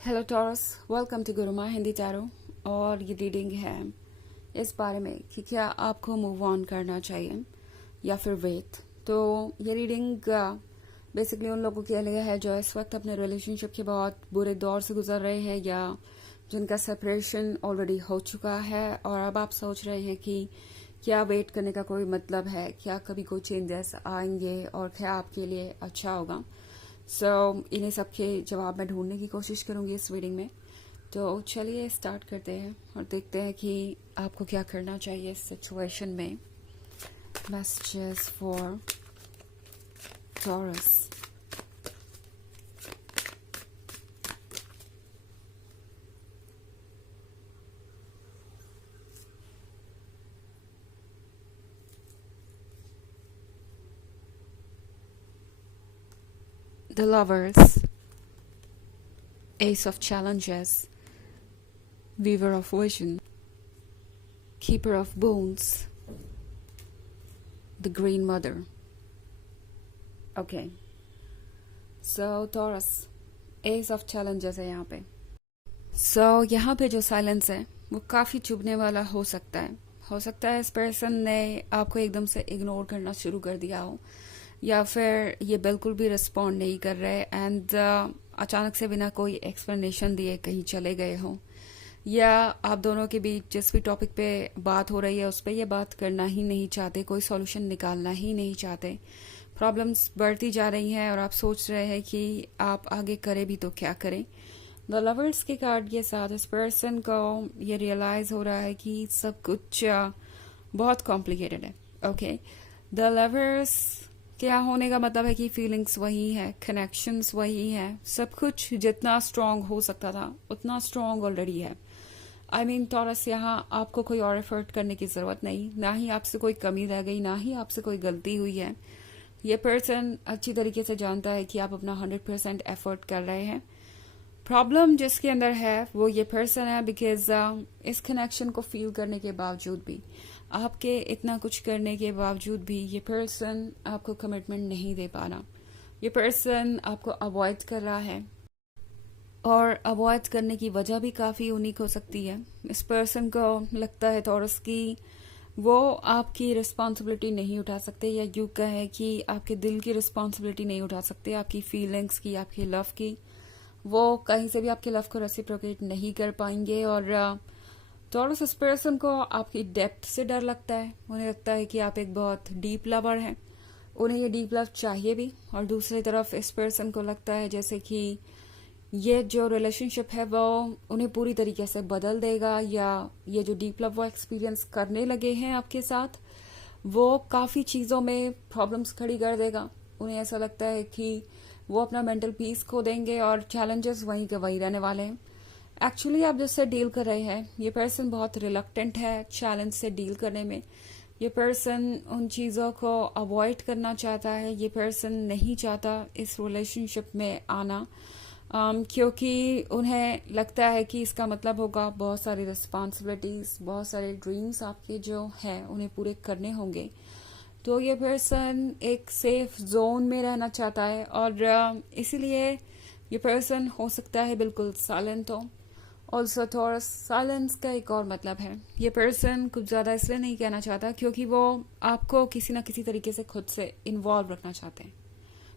Hello Taurus, welcome to Guruma Hindi tarot. और ये reading है इस बारे में कि क्या आपको मूव ऑन करना चाहिए या फिर वेट। तो ये रीडिंग बेसिकली उन लोगों के लिए है जो इस वक्त अपने रिलेशनशिप के बहुत बुरे दौर से गुजर रहे हैं या जिनका सेपरेशन ऑलरेडी हो चुका है और अब आप सोच रहे हैं कि क्या वेट करने का कोई मतलब है, क्या कभी कोई चेंजेस आएंगे और क्या आपके लिए अच्छा होगा। इन्हीं सब के जवाब मैं ढूंढने की कोशिश करूंगी इस रीडिंग में। तो चलिए स्टार्ट करते हैं और देखते हैं कि आपको क्या करना चाहिए इस सिचुएशन में। Messages for taurus. The Lovers, Ace of Challenges, Weaver of Vision, Keeper of Bones, The Green Mother. Okay. So Taurus, Ace of Challenges है यहाँ पे। यहाँ पे जो साइलेंस है वो काफी चुभने वाला हो सकता है। हो सकता है इस पर्सन ने आपको एकदम से इग्नोर करना शुरू कर दिया हो या फिर ये बिल्कुल भी रिस्पॉन्ड नहीं कर रहे एंड अचानक से बिना कोई एक्सप्लेनेशन दिए कहीं चले गए हो, या आप दोनों के बीच जिस भी टॉपिक पे बात हो रही है उस पर ये बात करना ही नहीं चाहते, कोई सॉल्यूशन निकालना ही नहीं चाहते। प्रॉब्लम्स बढ़ती जा रही हैं और आप सोच रहे हैं कि आप आगे करें भी तो क्या करें। द लवर्स के कार्ड के साथ इस पर्सन को ये रियलाइज हो रहा है कि सब कुछ बहुत कॉम्प्लिकेटेड है। ओके, द लवर्स क्या होने का मतलब है कि फीलिंग्स वही है, कनेक्शंस वही है, सब कुछ जितना स्ट्रांग हो सकता था उतना स्ट्रांग ऑलरेडी है। आई मीन टॉरस, यहाँ आपको कोई और एफर्ट करने की जरूरत नहीं, ना ही आपसे कोई कमी रह गई, ना ही आपसे कोई गलती हुई है। ये पर्सन अच्छी तरीके से जानता है कि आप अपना 100% एफर्ट कर रहे हैं। प्रॉब्लम जिसके अंदर है वो ये पर्सन है बिकॉज इस कनेक्शन को फील करने के बावजूद भी, आपके इतना कुछ करने के बावजूद भी ये पर्सन आपको कमिटमेंट नहीं दे पा रहा। ये पर्सन आपको अवॉइड कर रहा है और अवॉइड करने की वजह भी काफी यूनिक हो सकती है। इस पर्सन को लगता है टॉरस की वो आपकी रिस्पॉन्सिबिलिटी नहीं उठा सकते, या यूं कहे कि आपके दिल की रिस्पॉन्सिबिलिटी नहीं उठा सकते, आपकी फीलिंग्स की, आपकी लव की। वो कहीं से भी आपके लव को रेसिप्रोकेट नहीं कर पाएंगे और टॉरस इस पर्सन को आपकी डेप्थ से डर लगता है। उन्हें लगता है कि आप एक बहुत डीप लवर हैं, उन्हें ये डीप लव चाहिए भी, और दूसरी तरफ इस पर्सन को लगता है जैसे कि ये जो रिलेशनशिप है वो उन्हें पूरी तरीके से बदल देगा, या ये जो डीप लव वो एक्सपीरियंस करने लगे हैं आपके साथ वो काफ़ी चीज़ों में प्रॉब्लम्स खड़ी कर देगा। उन्हें ऐसा लगता है कि वो अपना मेंटल पीस खो देंगे और चैलेंजेस वहीं के वहीं रहने वाले हैं। एक्चुअली आप जिससे डील कर रहे हैं ये पर्सन बहुत रिलक्टेंट है चैलेंज से डील करने में। ये पर्सन उन चीज़ों को अवॉइड करना चाहता है, ये पर्सन नहीं चाहता इस रिलेशनशिप में आना, क्योंकि उन्हें लगता है कि इसका मतलब होगा बहुत सारी रिस्पॉन्सिबिलिटीज, बहुत सारे ड्रीम्स आपके जो हैं उन्हें पूरे करने होंगे। तो ये पर्सन एक सेफ जोन में रहना चाहता है और इसीलिए ये पर्सन हो सकता है बिल्कुल साइलेंट हो। ऑल्सो टॉरस, साइलेंस का एक और मतलब है, ये पर्सन कुछ ज़्यादा इसलिए नहीं कहना चाहता क्योंकि वो आपको किसी ना किसी तरीके से खुद से इन्वॉल्व रखना चाहते हैं,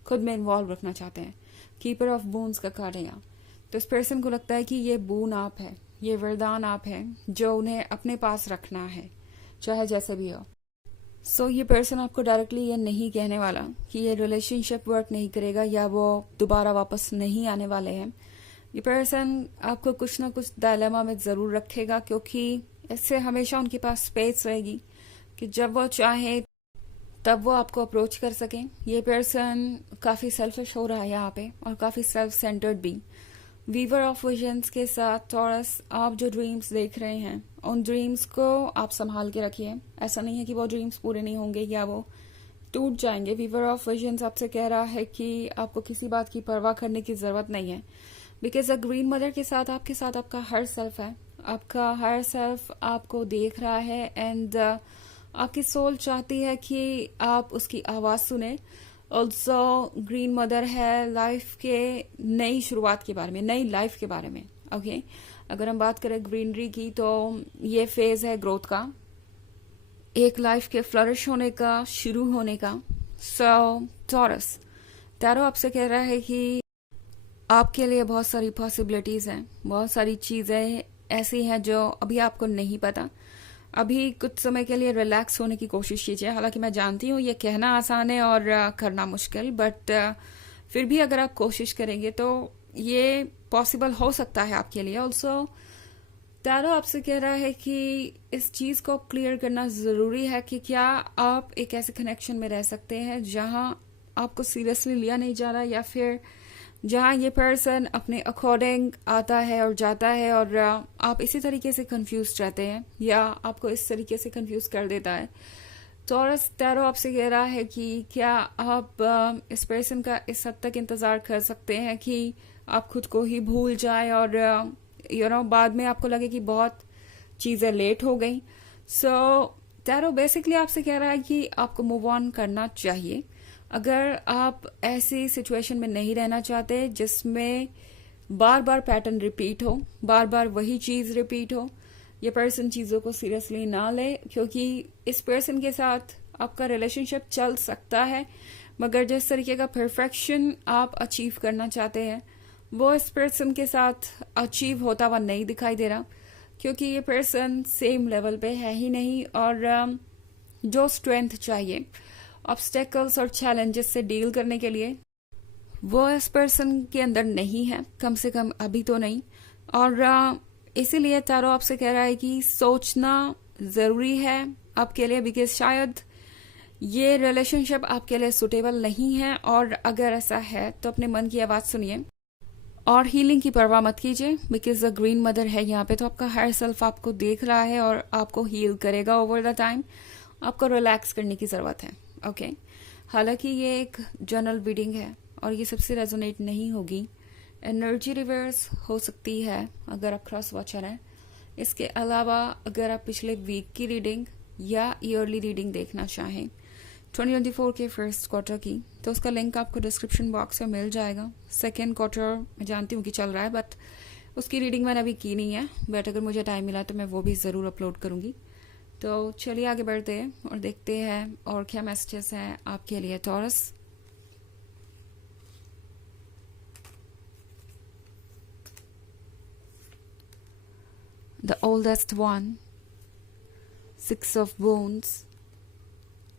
खुद में इन्वॉल्व रखना चाहते हैं। कीपर ऑफ बून्स का कार्ड है यहाँ। तो इस पर्सन को लगता है कि ये बून आप है, ये वरदान आप है जो उन्हें अपने पास रखना है चाहे जैसे भी हो। ये पर्सन आपको डायरेक्टली ये नहीं कहने वाला कि ये रिलेशनशिप वर्क नहीं करेगा या वो दोबारा वापस नहीं आने वाले हैं। ये पर्सन आपको कुछ ना कुछ डायलेमा में जरूर रखेगा क्योंकि इससे हमेशा उनके पास स्पेस रहेगी कि जब वो चाहे तब वो आपको अप्रोच कर सकें। ये पर्सन काफ़ी सेल्फिश हो रहा है यहाँ पे और काफ़ी सेल्फ सेंटर्ड भी। वीवर ऑफ विजन्स के साथ टॉरस, आप जो ड्रीम्स देख रहे हैं उन ड्रीम्स को आप संभाल के रखिए। ऐसा नहीं है कि वो ड्रीम्स पूरे नहीं होंगे या वो टूट जाएंगे। वीवर ऑफ विजन्स आपसे कह रहा है कि आपको किसी बात की परवाह करने की जरूरत नहीं है बिकॉज अ ग्रीन मदर के साथ आपका हर सेल्फ है। आपका हर सेल्फ आपको देख रहा है एंड आपकी सोल चाहती है कि आप उसकी आवाज़ सुने ऑल्सो ग्रीन मदर है लाइफ के नई शुरुआत के बारे में, नई लाइफ के बारे में। ओके अगर हम बात करें ग्रीनरी की तो ये फेज है ग्रोथ का, एक लाइफ के फ्लरिश होने का, शुरू होने का। सो टॉरस, टैरो आपसे कह रहा है कि आपके लिए बहुत सारी पॉसिबिलिटीज हैं, बहुत सारी चीजें ऐसी हैं जो अभी आपको नहीं पता। अभी कुछ समय के लिए रिलैक्स होने की कोशिश कीजिए। हालांकि मैं जानती हूँ ये कहना आसान है और करना मुश्किल, बट फिर भी अगर आप कोशिश करेंगे तो ये पॉसिबल हो सकता है आपके लिए। ऑल्सो टैरो आपसे कह रहा है कि इस चीज को क्लियर करना जरूरी है कि क्या आप एक ऐसे कनेक्शन में रह सकते हैं जहां आपको सीरियसली लिया नहीं जा रहा, या फिर जहां ये पर्सन अपने अकॉर्डिंग आता है और जाता है और आप इसी तरीके से कंफ्यूज रहते हैं या आपको इस तरीके से कंफ्यूज कर देता है। टॉरस, टैरो आपसे कह रहा है कि क्या आप इस पर्सन का इस हद तक इंतजार कर सकते हैं कि आप खुद को ही भूल जाए और बाद में आपको लगे कि बहुत चीजें लेट हो गई। सो टैरो बेसिकली आपसे कह रहा है कि आपको मूव ऑन करना चाहिए। अगर आप ऐसी सिचुएशन में नहीं रहना चाहते जिसमें बार बार पैटर्न रिपीट हो, बार बार वही चीज रिपीट हो, ये पर्सन चीजों को सीरियसली ना ले, क्योंकि इस पर्सन के साथ आपका रिलेशनशिप चल सकता है मगर जिस तरीके का परफेक्शन आप अचीव करना चाहते हैं वो इस पर्सन के साथ अचीव होता हुआ नहीं दिखाई दे रहा, क्योंकि ये पर्सन सेम लेवल पे है ही नहीं और जो स्ट्रेंथ चाहिए ऑब्स्टेकल्स और चैलेंजेस से डील करने के लिए वो इस पर्सन के अंदर नहीं है, कम से कम अभी तो नहीं। और इसीलिए टैरो आपसे कह रहा है कि सोचना जरूरी है आपके लिए, बिकॉज शायद ये रिलेशनशिप आपके लिए सुटेबल नहीं है, और अगर ऐसा है तो अपने मन की आवाज सुनिए और हीलिंग की परवाह मत कीजिए, बिकॉज द ग्रीन मदर है यहाँ पे, तो आपका हायर सेल्फ आपको देख रहा है और आपको हील करेगा ओवर द टाइम। आपको रिलैक्स करने की जरूरत है। ओके हालांकि ये एक जनरल रीडिंग है और ये सबसे रेजोनेट नहीं होगी, एनर्जी रिवर्स हो सकती है अगर आप क्रॉस वॉचर हैं। इसके अलावा अगर आप पिछले वीक की रीडिंग या ईयरली रीडिंग देखना चाहें 2024 के फर्स्ट क्वार्टर की, तो उसका लिंक आपको डिस्क्रिप्शन बॉक्स में मिल जाएगा। सेकेंड क्वार्टर मैं जानती हूँ कि चल रहा है बट उसकी रीडिंग मैंने अभी की नहीं है, बट अगर मुझे टाइम मिला तो मैं वो भी ज़रूर अपलोड करूँगी। तो चलिए आगे बढ़ते हैं और देखते हैं और क्या मैसेजेस हैं आपके लिए taurus. The oldest one, 6 of Wands,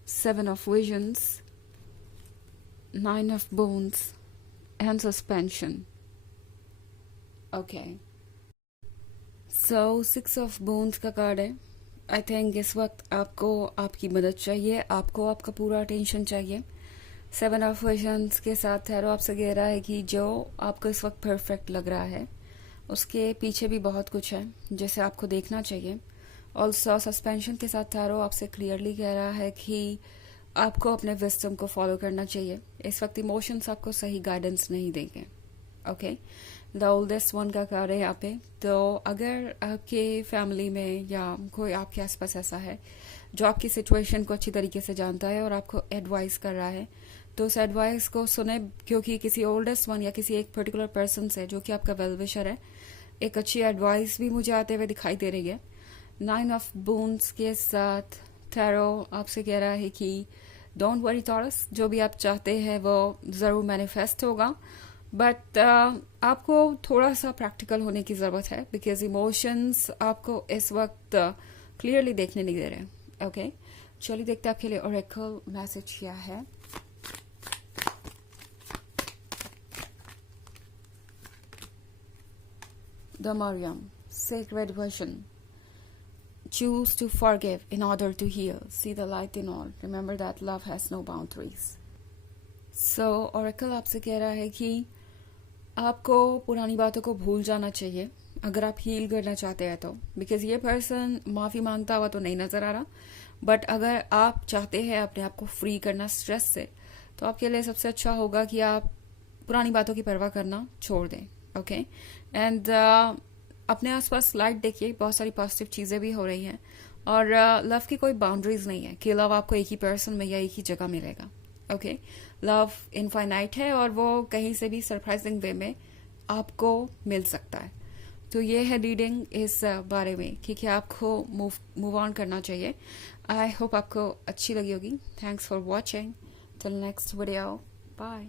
7 of Visions, 9 of Wands and Suspension. Okay. So 6 of Wands का कार्ड है। आई थिंक इस वक्त आपको आपकी मदद चाहिए, आपको आपका पूरा अटेंशन चाहिए। 7 ऑफ विजन्स के साथ टैरो आपसे कह रहा है कि जो आपको इस वक्त परफेक्ट लग रहा है उसके पीछे भी बहुत कुछ है जिसे आपको देखना चाहिए। ऑल्सो सस्पेंशन के साथ टैरो आपसे क्लियरली कह रहा है कि आपको अपने विजडम को फॉलो करना चाहिए। इस वक्त इमोशंस आपको सही गाइडेंस नहीं देंगे। ओके द ओल्डेस्ट वन का कार्ड है यहाँ पे। तो अगर आपके फैमिली में या कोई आपके आसपास ऐसा है जो आपकी सिचुएशन को अच्छी तरीके से जानता है और आपको एडवाइस कर रहा है, तो उस एडवाइस को सुने, क्योंकि किसी ओल्डेस्ट वन या किसी एक पर्टिकुलर पर्सन से जो कि आपका वेल विशर है एक अच्छी एडवाइस भी मुझे आते हुए दिखाई दे रही है। 9 ऑफ बोन्स के साथ टैरो आपसे कह रहा है कि डोंट वरी टॉरस, जो भी आप चाहते हैं वो जरूर मैनिफेस्ट होगा, बट आपको थोड़ा सा प्रैक्टिकल होने की जरूरत है, बिकॉज इमोशंस आपको इस वक्त क्लियरली देखने नहीं दे रहे। ओके चलिए देखते हैं आपके लिए ओरेकल मैसेज क्या है। The Mariam sacred vision. Choose to forgive in order to heal. See the light in all. Remember that love has no boundaries. So, Oracle आपसे कह रहा है कि आपको पुरानी बातों को भूल जाना चाहिए अगर आप हील करना चाहते हैं तो, बिकॉज ये पर्सन माफ़ी मांगता हुआ तो नहीं नज़र आ रहा, बट अगर आप चाहते हैं अपने आप को फ्री करना स्ट्रेस से, तो आपके लिए सबसे अच्छा होगा कि आप पुरानी बातों की परवाह करना छोड़ दें। ओके एंड अपने आसपास लाइट देखिए, बहुत सारी पॉजिटिव चीज़ें भी हो रही हैं और लव की कोई बाउंड्रीज नहीं है कि लव आपको एक ही पर्सन में या एक ही जगह मिलेगा। ओके लव इनफाइनाइट है और वो कहीं से भी सरप्राइजिंग वे में आपको मिल सकता है। तो ये है रीडिंग इस बारे में कि क्या आपको मूव ऑन करना चाहिए। आई होप आपको अच्छी लगी होगी। Thanks for watching. Till next video, bye.